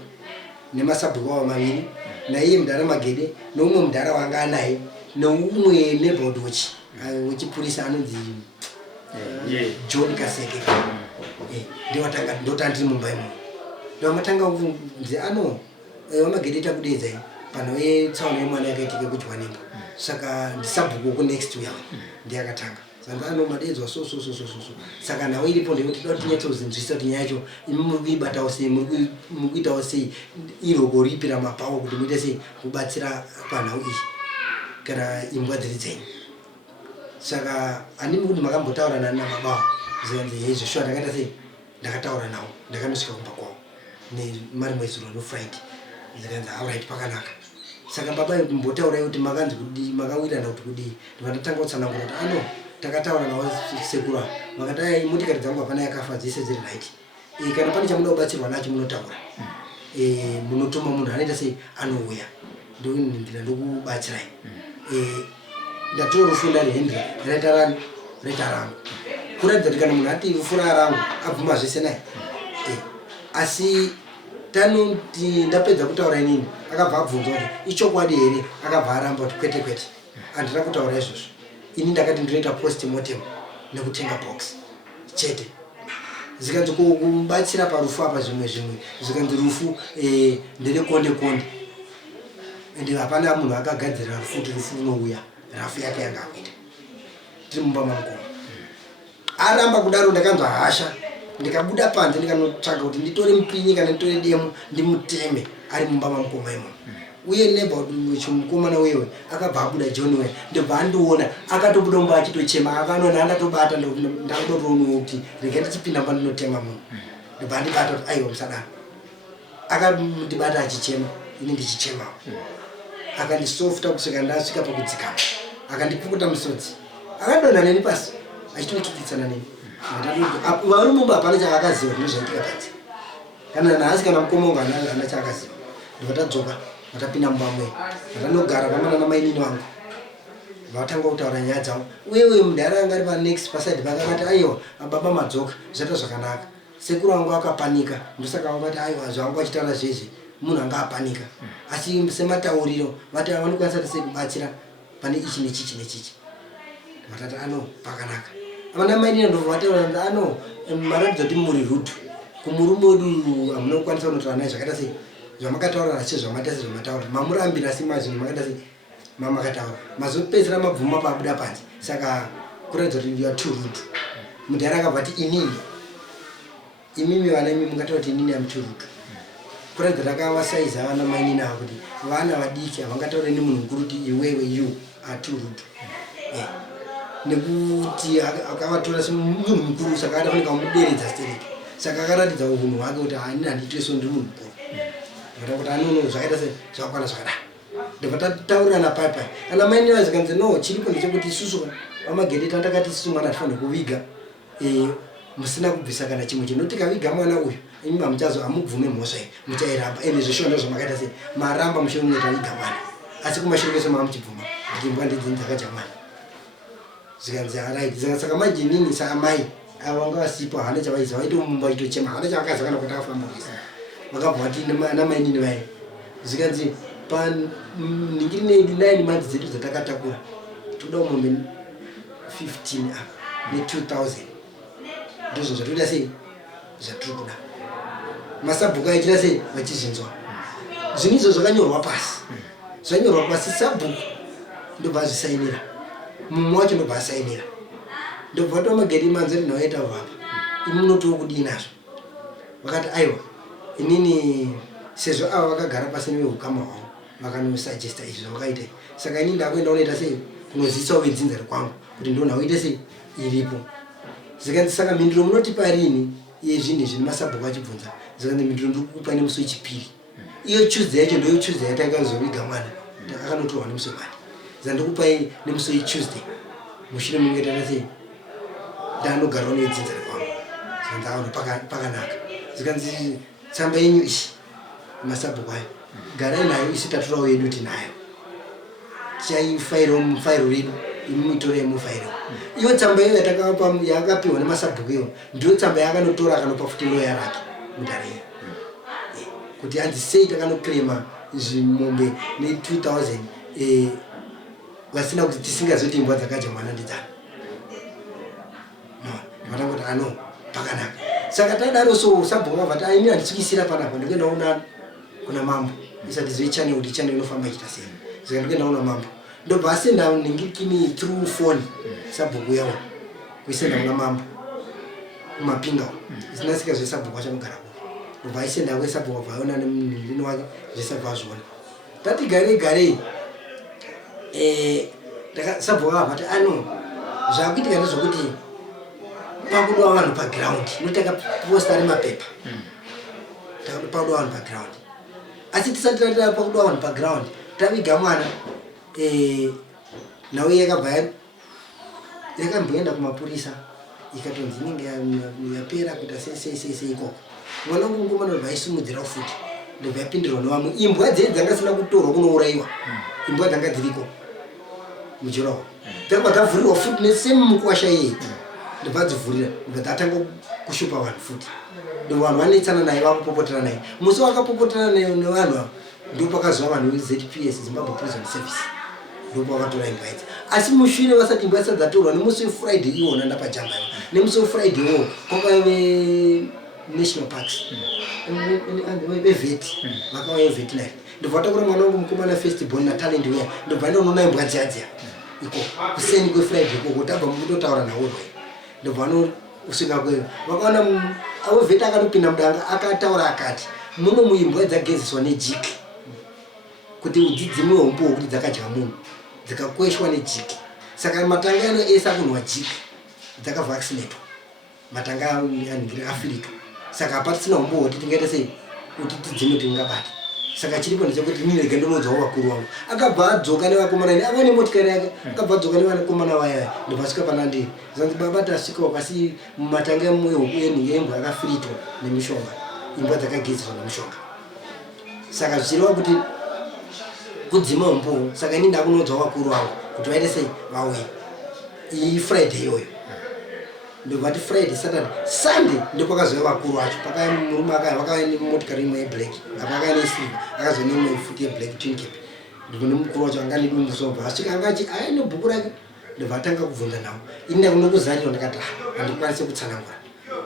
nemasabhuku avo maviri naiye mudhara Magede neumwe mudhara wanga anaye neumwe neighborhood wechipurisa anonzi John Kaseke ndotandiri mumba imomo ndomatanga kunzi ano Magede takudedzai pano yetsaona yemwana yakaitika kudyanemba saka ndisabhuku kunext uya ndiyakatanga saka madedzwa so saka nhau iripo ndekuti doti nyatsozinzwisa kuti nyaya yacho imi muri kuibatawo sei muri kuitawo sei iroko ripi ramapawo kuti muite sei kubatsira panhau iyi kana imbwa dziri dzenyu saka handimi kuti makambotaura namabawa zikanzi hezvo shuwa ndakaita sei ndakataura nawo ndakanosvika kumba kwawo nemari mwezi no Friday zikanzi alright pakanaka saka baba mbotaurai kuti makanzi kudii makawirana kuti kudii ndivandatanga kutsanangura kuti ano takataura nawo sekuru vakati motikari dzangu hapana yakafa dzese dziri right kana pane chamunoda kubatsirwa nacho munotaura munotuma munhu anoita sei anouya ndonindira ndokubatsirai ndatora rufunda rehendra raita rangu kuratidza kuti kana munhu ati rufura rangu abvuma zvese naye asi tanoti ndapedza kutaura inini akabva abvunza kuti ichokwadi here akabva aramba kuti kwete handina kutaura izvozvo ini ndakati ndinoita postmortem nekutenga box chete zikanzi kubatsira parufu apa zvimwe zikanzi rufu nderekonde ende hapana munhu akagadzirira rufu kuti rufu runouya rafu yake yanga akuita tiri mumba mamukoma aramba kudaro ndakanzwa hasha ndikabuda panze ndikanotsvaga kuti nditore mupinyi kana nditore demo ndimuteme ari mumba mamukoma imomo uye neighborhood wechimukomana wewe akabva abuda John we ndobva andiona akatobuda mumba achitochema akanona andatobata ndakudotoonoo kuti rega ndichipinda mba ndinotema munhu ndobva andibata kuti aiwa musadaro akandibata achichema ini ndichichemawo akandisofta kusvika ndasvika pakudzikama akandipukuta musodzi akadonha neni pasi achitotutitsana neni vari mumba hapana chaakaziva ndozvaitika panze kana nhasi kana mukomongo hana chaakaziva ndovatadzoka vatapinda mumba mwe vatanogara vamana namainini vangu vatanga kutaura nyaya dzavo uye mudhara anga ari panext paside vakakati aiwa ababa madzoka zvaita zvakanaka sekuru wangu akapanika ndosaka vakati aiwa zvangu achitaura zvezve munhu anga apanika asi sematauriro vati vanokwanisa sei kubatsira pane ichi nechichi vatati ano pakanaka Vana mai ndovataura ano maratidza kuti muri rutu kumurume wedu amunokwanisa kunotaura naye zvakaita sei zvamakataura asi zvamata sezvamataura mamurambira asi mazvinhu makaita sei mamakataura mazopedzera mabvuma pabuda panze saka kuratidza kuti you are too rude mudhara akabva ati imimi vana imi mungataura kuti inini am too rude kuratidza rakavasaiza vana mainini avo kuti vana vadiki havangataure nemunhu mukuru kuti iwewe you are too rude nekuti akavatora semunhu mukuru saka akafanira kumuderedza stereki saka akaratidza unhu hwake kuti hanini handitoiso ndiri munhu mukuru ata kuti anono zvakaita se zvakakwana zvakada ndobva tataurirana paipai ana maini vazikanzi no chiripo ndechekuti isusu vamagede tatakati isusu mwana atifanira kuviga musina kubvisa kana chimwe chino tikaviga mwana uyu imi hamuchazo hamubvume mhosva iyi muchairamba ende zvishona zvamakaita sei maramba mushure munotaviga mwana asi kumashure kwese mamuchibvuma kuti imbwa ndedzini dzakadya mwana zikanzi right saka manje nini saka mai avanga vasipo hana chavaiza vaitomumba vaitochema hana chavakaza kana kuti akafamba kuisa vakabva vati ana mainini vai zikanzi paningiri nedu 9 months dzedu dzatakatakura toda umombe 15 ne2000 ndizvo zvatoita sei zvatiri kuda masabhuku aichita sei vachizvinzwa zvinhu izvo zvakanyorwa pasi zvanyorwa pasi sabhuku ndobva azvisainira mumwe wacho ndobva asainira ndobva tomagedi manzeri nawaita vapa imi munotiwo kudii nazvo vakati aiwa inini sezvo ava vakagara pasi nevehukama hwavo vakanosagesta izvi zvavakaita saka ini ndakuenda unoita sei kunozivisawo vedzinzari kwangu kuti ndona uite sei iripo zikanzi saka mhinduro munotipa rini yezvinhu zvine masabhuku achibvunza zikanzi mhinduro ndikukupa nemusi wechipiri iyo tuesday yacho ndoyo tuesday yatanga kuzoviga mwana akanotorwa nemusi wemwana zandikupai nemusi wetuesday mushure mungetana sei ndanogarawo nevedzenzari kwangu zikanzi aano pakanaka zikanzi tsamba yenyu ishi masabhuku ayo garai nayo isi taturawo yedu tinayo tichaifairawo mufairo redu imuitore mufairo iyo tsamba iyo yakapiwa nemasabhuku iyo ndiyo tsamba yakanotora akanopa futi loya rake mudhara iyo kuti hanzi sei takanoklema zvimombe ne2000 vasina kuti tisingazoti imbwa dzakadya mwana ndidzana vatangoti ano pakanaka saka tadaro so sabhuku avati aini handitsukisira panapa ndikuenda unani kuna mambo isati zivichane kuti chane inofamba ichita sei saka ndikuenda una mambo ndobva asenda ningikini through phone sabhuku yawo kuisenda kuna mambo kumapingawo isinasika zvesabhuku achanogarapo ndobva aisenda kwesabhuku bvaona nemlini wake zvesabva azviona tati garei sabhuku avati ano zvakuitika ndezvokuti pakudiwa vanhu paground notakaposta ari mapepa pakudiwa vanhu paground asi tisati tataa pakudiwa vanhu paground taviga mwana nawe yakabva yakamboenda kumapurisa ikatonzi inenge yapera kuita sei ikoko mwana ngunguma ndobva aisimudzira futi ndobva yapindirwa nevamwe imbwa dzei dzanga sina kutorwa kunouraiwa imbwa dzanga dziriko mujuraho dzakabva dzavhurirwa futi nesemukwasha yeye ndobva dzivhurira ndobva dzatanga kushupa vanhu futi ndo vanhu vanetsana naye vakupopotana naye musi wakapopotana naye nevanhu ava ndopakaziva vanhu veZPS Zimbabwe Prison Service ndopakatora imba idzi asi mushure vasati imba isati dzatorwa nemusi wefriday iwona ndapajamba iwo nemusi wefriday iwo kwakave national parks veveti vakauya eveti naye ndobva takura mwana wangu mukomana festival natalent uya ndobva ndonona imbwa dziya iko kuseni kwefriday ikoko tabva mukutotaura nawo ndobva usvika kweyo vakaona aveveti akatopinda mudanga akataura akati muno muimbwa dzagezeswa nejiki kuti udzidzimiwe umbowo kuti dzakadya munhu dzikakweshwa nejiki saka matanga ano ese akunhwa jiki dzakavaccinatwa matanga anhingiri afrika saka hapatisina umbowo kuti tingaita sei kuti tidzime tingabata saka chiripo ndechekuti nirege ndonodzawo vakuru vangu akabva adzoka nevakomana ini ava nemotikari yake akabva adzoka nevakomana vaya ndobvasvika panandiri zanzi baba tasvikawo pasi mumatanga ehuku yenhingi yembwa yakafiritwa nemishonga imbwa dzakagezeswa nemishonga saka zvichireva kuti kudzima umbowo saka ini ndakunodzawo vakuru vangu kuti vaite sei vauye iyi friday iyoyo ndobvati friday saturday sunday ndopakazouya vakuru vacho pakaya murume vakauya nemotikari imwe yeblack apakaya nesilva akazouya neimwe futi yeblack twin cap ndipo nemukuru wacho anga nedumbusobva asvika anga achi aya nebhuku rake ndobvatanga kubvunza nawo ini kunokuzariro ndakati handikwanise kutsanangura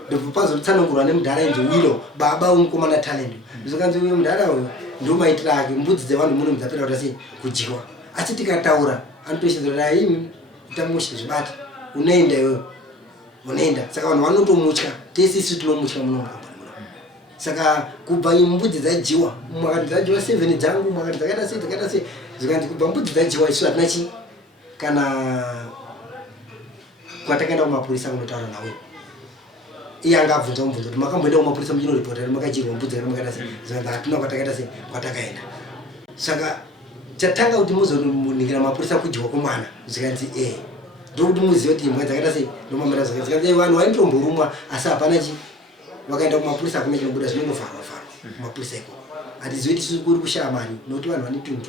ndobvapazo kutsanangurwa nemudhara inzi wilo baba umukomana talent zvikanzi uyo mudhara uyo ndomaitira ake mbudzi dzevanhu muno mudzapera kuti sei kudyiwa asi tikataura anotoshedzera imi itamushe zvibata unoenda iwewe unoenda saka vanhu vanotomutya tese isi tinomutya muno saka kubva mbudzi dzajiwa mwakati dzajiwa 7 dzangu mwakati dzakaita sei zvikanzi kubva mbudzi dzajiwa isu hatina chi kana kwatakaenda kumapurisa kunotaura nawe iye anga abvunza mubvunzo kuti makamboenda kumapurisa muchinoripota ri makachirwa mbudzi kana makaita sei zvikanzi hatina kwatakaita sei kwatakaenda saka chatanga kuti muzoningira mapurisa kudyiwa kwemwana zvikanzi ndokuti muzive kuti imbwa dzakaita sei nomamera zvikanzi vanhu vainotomborumwa asi hapana chi vakaenda kumapurisa hakuna chinobuda zvinongovharwa kumapurisa iko handizive kuti kuri kushaya mari nokuti vanhu vane 21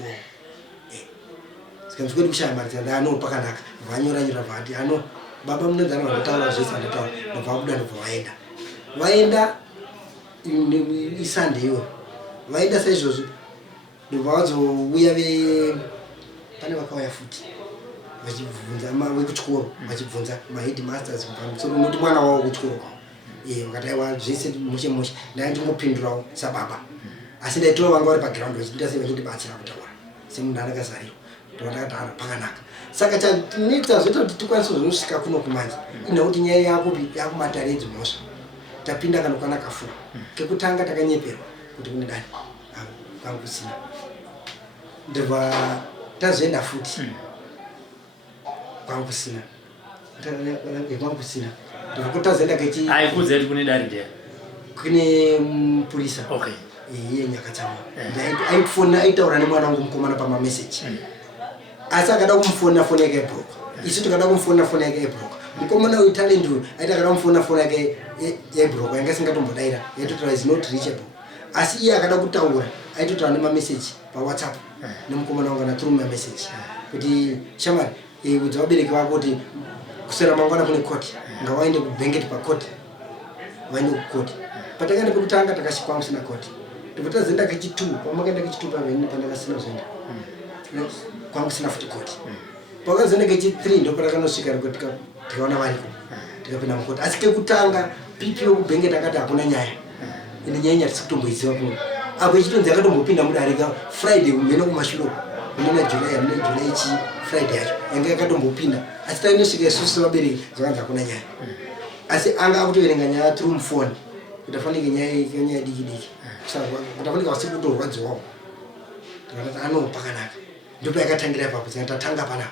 saka kuri kushaya mari saka ano pakanaka vanyora vati ano baba munonzana vanotaura zvese vandotaura ndobva vabuda ndobva vaenda isande iwe vaenda saizvozvo ndobva vadzouya pane vakauya futi vachibvunza wekuchikoro vachibvunza maheadmasters pamusoro nokuti mwana wavo kuchikoro kwavo vakati aiwa zvese mushe ndaindingopindurawo sababa asi ndaitova vanga vari paground vachiita sei vachindibatsira kutaura semunhu anakazariro ndovandakati ano pakanaka saka chaneta zoita kuti tikwanise kuzonosvika kuno kumanje inokuti nyaya yakumataredzi mhosva tapinda kana kwana kafura kekutanga takanyeperwa kuti kune dani kwangu kusina ndobva tazoenda futi kwangu kusina kwangu kusina ndokutazoenda kechi aikudze kune dani ndiye kune mupurisa iye nyakatsamwa aifona aitaura nemwana wangu mukomana pamameseji asi akada kumufona foni yake yebhuroka isu tikada kumufona foni yake yebhuroka mukomana wetalent uyu aita akada kumufona foni yake yebhuroka yanga singatombodaira yaitotaura is not reachable asi iye akada kutaura aitotaura nemameseji pawhatsapp nemukomana wangu ana through mameseji kuti shamari udza vabereki vako kuti kusera mangwana kune koti ngawaende kubhengeti pakoti vaende kukoti patakaenda pekutanga takashikwanga kusina koti ndopatazoenda kechi2 pamakaenda kechi2 paveni pandakasina kuzoenda kwangu kusina futi koti pakazoenda kechi3 ndopatakanosvika rekuti tikaona variko tikapinda mukoti asi kekutanga pipi yokubhengeti akati hakuna nyaya ine nyaya nyatisi kutomboiziva kuno apo ichitonzi akatombopinda mudarika friday kumhena kumashuro muna julai ichi friday yacho yanga yakatombopinda asi tainosvika isusu vabereki zvakanzi hakuna nyaya asi anga akutoverenga nyaya through mufoni kuti afanike nyaya diki kuti afanike vasi kutorwadziwawo tikatati ano pakanaka ndopa yakatangira ipapo saka tatanga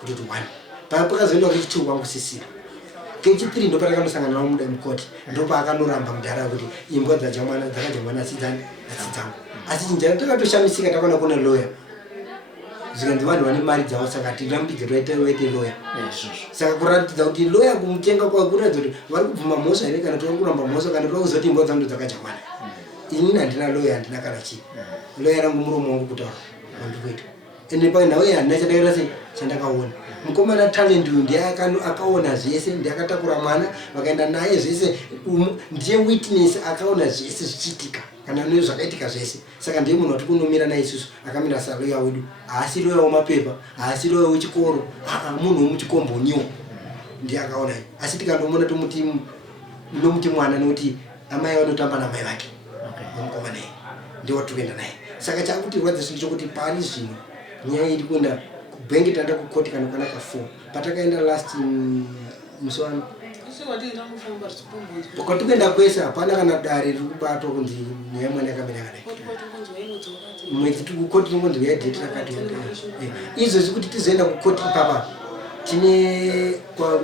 kuti 1 pakazoenda kechi2 kwangu sisira kechi3 ndopa takanosanganira muda mukoti ndopa akanoramba mudhara kuti imbwa dzakajamwana asi dzangu asi chinjana takatoshamisika takaona kune lawyer zvikanzi vanhu vane mari dzavo saka tirambidze toite lawyer saka kuratidza kuti lawyer kumutenga kwavo kuratidza kuti vari kubvuma mhosva here kana tori kuramba mhosva kana tori kuzoti imbwa dzangu dzakajamwana inini handina lawyer handina kana chii lawyer rangu muromo wangu kutaura wandikuita ende panhau iyi handina chadakaita sei chandakaona mukomana talent uyu ndiye akaona zvese ndiye akatakura mwana vakaenda naye zvese ndiye witness akaona zvese zvichiitika kana nezvo zvakaitika zvese saka ndiye munhu wati kunomira naye isusu akamira saloya wedu haasi loya wemapepa haasi loya wechikoro munhu wemuchikomboniwo ndiye akaona asi tikandomona tomuti mwana nekuti amai vanotamba namai vake mukomana iye ndiye watikuenda naye saka chakuti rwadza chinhu chokuti pari zvino nyaya iri kuenda kubhengi taenda kukoti kana kwana ka4 patakaenda last muswana kwatikuenda kwese hapana kana dare riri kubatwa kunzi nyaya mwana yakamira kadai mwedzi tikukoti tinongonzi yadheti rakati izvozvi kuti tizoenda kukoti ipapa tine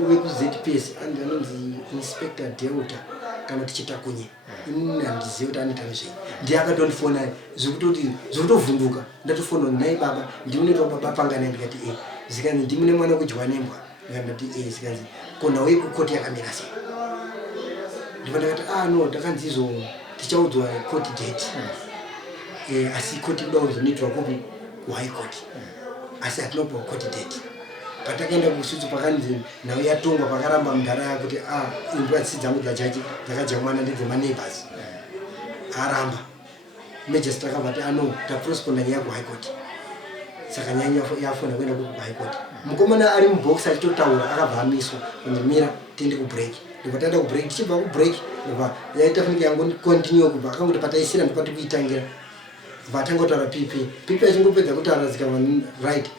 wekuzps anonzi inspector delta kana tichitakunye inini handizive kuti anoita nezvei ndiye akatondifona zvekutoti zvekutovhunduka ndatofona nai baba ndimunoitwa baba pangana ndikati zikanzi ndimune mwana wekudyiwa nembwa ndikati zikanzi kona wekukoti yakamira sei ndipo ndakati no takanzi izvo tichaudzwa court date asi koti kuda kuzonoitwa kupi kuhigh court asi hatinopa court date patakaenda kusutsu pakanzi nhau yatongwa pakaramba mudhara yakuti imbwa dzisi dzangu dzachachi dzakajamwana ndedzemaneighbors aramba majestr akabva ati taprosponda nyaya kuhigh court saka nyaya yafona kuenda kuhigh court mukomana ari mubox achitotaura akabvamiswa kunyimira tiende kubreak ndikataenda kubreak tichibva kubreak ndobva yaita funenge yangu continue kubva akangoti pataisira ndopati kuitangira vatanga kutaura pipi achingopedza kutaura zikava right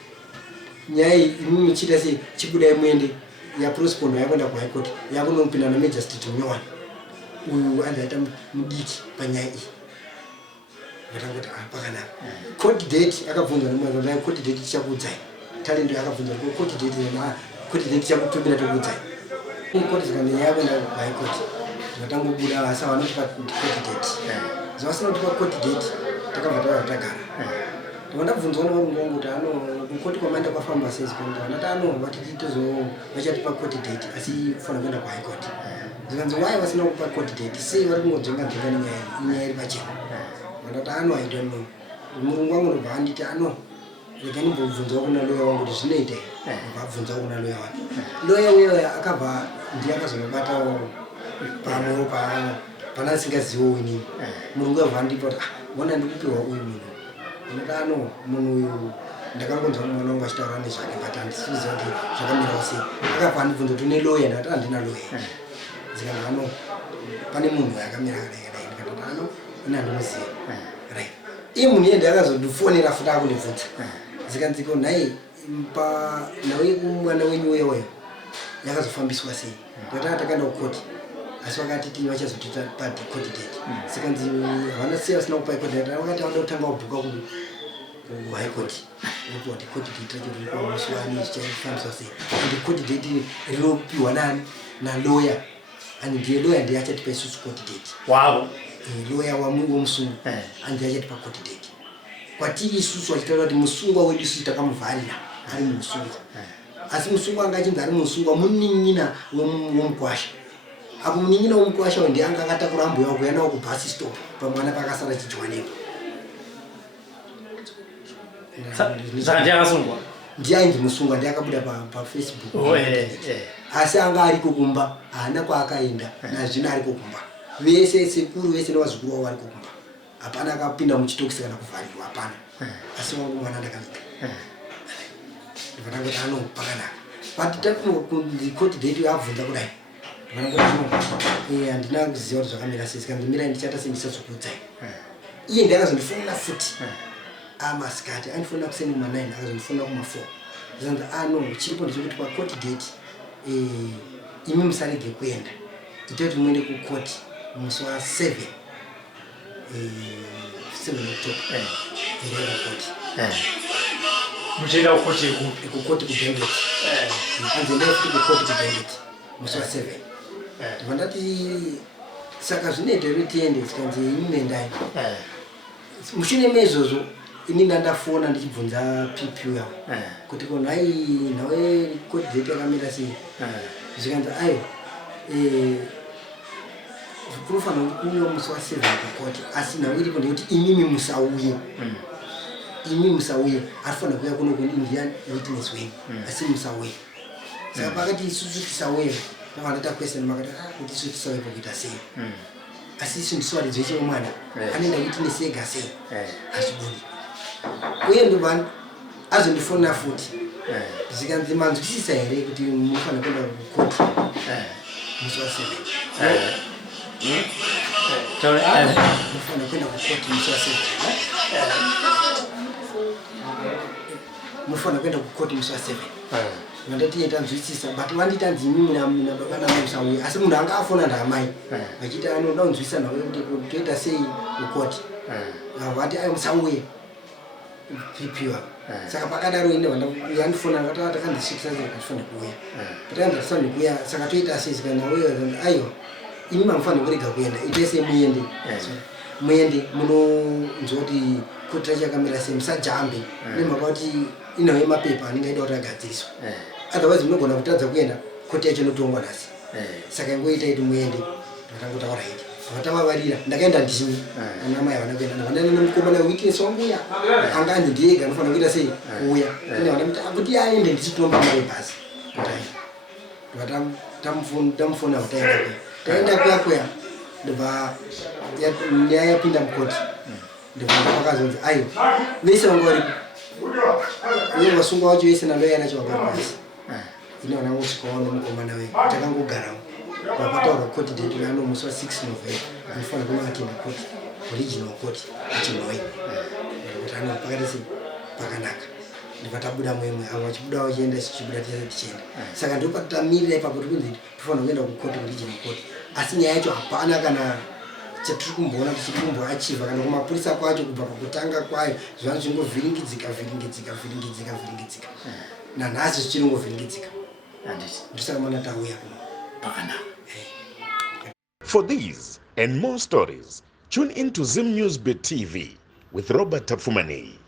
nyaya imi muchita sei chibudai muende yaprospondo yakwenda kuhigh court yakunopinda namajistrate munyowani uyu anzaita mudiki panyaya iyi vatangoti pakanaka court date akabvunzwa nemwana court date tichakuudzai talendo yakabvunzwa court date tichakutumbira tokuudzai court zikange yakwenda kuhigh court vatangobuda vasa vanotipa court date zvavasina kutipa court date takabva tavatagara ndabvunzwa nevarungu kuti kukoti kwamaenda kwafamba sei vanati vachatipa court date asi fana kuenda kuhigh court zikanzi wai vasina kupa court date sei vari kungodzenga nyaya iri pachena vandati I don't know murungu wangu ndobva anditi rega ndimbobvunzwa kuna loya wangu kuti zvinoita ndobvabvunzwa kuna loya wake loya uyoya akabva ndiye akazonobatawo pamwewo pana asingaziviwo inini murungu yabva andipa kuti bona ndikupiwa uyu munhu ndati munhu uyu ndakangonzwa mwana wangu achitaura nezvake but handisiziva kuti zvakamirawo sei akabva andibvunza kuti une loya ndati handina loya zikanga pane munhu yakamira kudai ndikati ina ndinoziva right iye munhu yende akazondifonera futi akundibvunza zikanziko nhai nawe mwana wenyu weyoyo yakazofambiswa sei ndati takaenda kukoti asi vakati tini vachazotita court date zikanzi havana sei vasina kupa court date vakati vanoda kutanga kubhuka kuhigh court vopiwa kuti court date racho riripamuswani zvichaifambiswa sei and court date rinopiwa nani naloya and ndiye loya ndiye achatipa isusu court date wavo loya womusungu andi achatipa court date kwatiri isusu achitaura kuti musungwa wedu isusu takamuvharira ari musungwa asi musungwa anga achinzi ari musungwa munin'ina womukwasha apo munin'ina womukwasha ndiye anga akatakura mbuya kuuya nawo kubhasi stop pamwana pakasara chidyiwanepo saka ndiye akasungwa ndiye ainzi musungwa ndiye akabuda pafacebook asi anga ariko kumba haana kwaakaenda nazvino ariko kumba vese sekuru vese nevazukuru vavo vari kukumba hapana akapinda muchitokisi kana kuvharirwa hapana asi wangu mwana ndakamika ndivatangoti pakanaka but takunzi court date abvunza kudai ndivanangoti handina kuziva kuti zvakamira sei sikanzomira ndichata sendisazokuudzai iye ndiakazondifonera futi amasikati andifonera kuseni kuma9 akazondifonera kuma4 zvanzi chiripo ndechekuti pacourt date imi musarege kuenda ite kuti muende kukoti musi wa7 October ndiyenda koti muchienda kukoti kukoti kuBennet anzenda futi kukoti kuBennet musi wa7 ndivandati saka zvinoita kuti tiende tikanzi imi mendai mushine mezvozvo ini ndandafona ndichibvunza pipi yavo kuti konhai nawe court date yakamira sei zvikanzi ayo kunofanira kuuya musi wa7 kukoti asi nawe iripo ndekuti imimi musauye arifanira kuuya kuno kuindian witness wenyu asi musauye saka pakati isusu tisauye navanata question makati kuti isu tisauyepo kuita sei asi isu ndisowaridzo ichiwo mwana anoenda witness ega sei hazvibudi uye ndobva azondifonera futi zikanzi manzwisisa here kuti munofanira kuenda kukoti musi wa7 munofanira kuenda kukoti musi wa7 munofanira kuenda kukoti musi wa7 vandati tanzwisisa but vanditanzi imimi nababa namusauye asi munhu anga afona ndaamai vachiti anoda kunzwisisa nawe kuti toita sei kukoti vati ayo musauye pipiwa saka pakadaro ine yandifona takandisvikisa ndifane kuuya patakandisane kuuya saka toita sei saka nawe ayo imi mamufanira kurega kuenda itese muende munonzwa kuti koti racho yakamira sei musajambe nemhaka kuti inawo mapepa anenge aida kuti agadziriswa otherwise munogona kutadza kuenda koti yacho inotongwa nhasi saka ingoita kuti muende ndakangotaura iti vatavavarira ndakaenda ndini anamai havana kuenda navandana nemukomana witness wangu uya anga anzi ndiega anofanira kuita sei kuuya ine vandamuti akuti aende ndichitomba mari bhasi tamufona kutaenda kuya taenda kuya ndobva nyaya yapinda mukoti ndobva ndapakazonzi ayo vese vanga varipo Uye wasungwa wacho yese nando yana chawapasi. Inoona kuti kwaona mukomana we takangogarawo. Vapataura court date yano musi wa 6 November. Anofanira kunoatinda court, original court ichinoi. Kuti anopakatisi pakanaka. Ndikatabuda mwemwe avo vachibuda vachienda chichibuda tichienda. Saka ndopatamirira ipapo kuti tifanira kuenda kucourt original court. Asi nyaya yacho hapana kana chatiri kumboona tichikumbo achiva kana kumapurisa kwacho kubva pakutanga kwayo zvanhu zvingovhiringidzika. Nanhasi zvichiringovhiringidzika. Ndisaka mana tauya kuno pakanaka. For these and more stories, tune in to Zim News Bit TV with Robert Tafumani.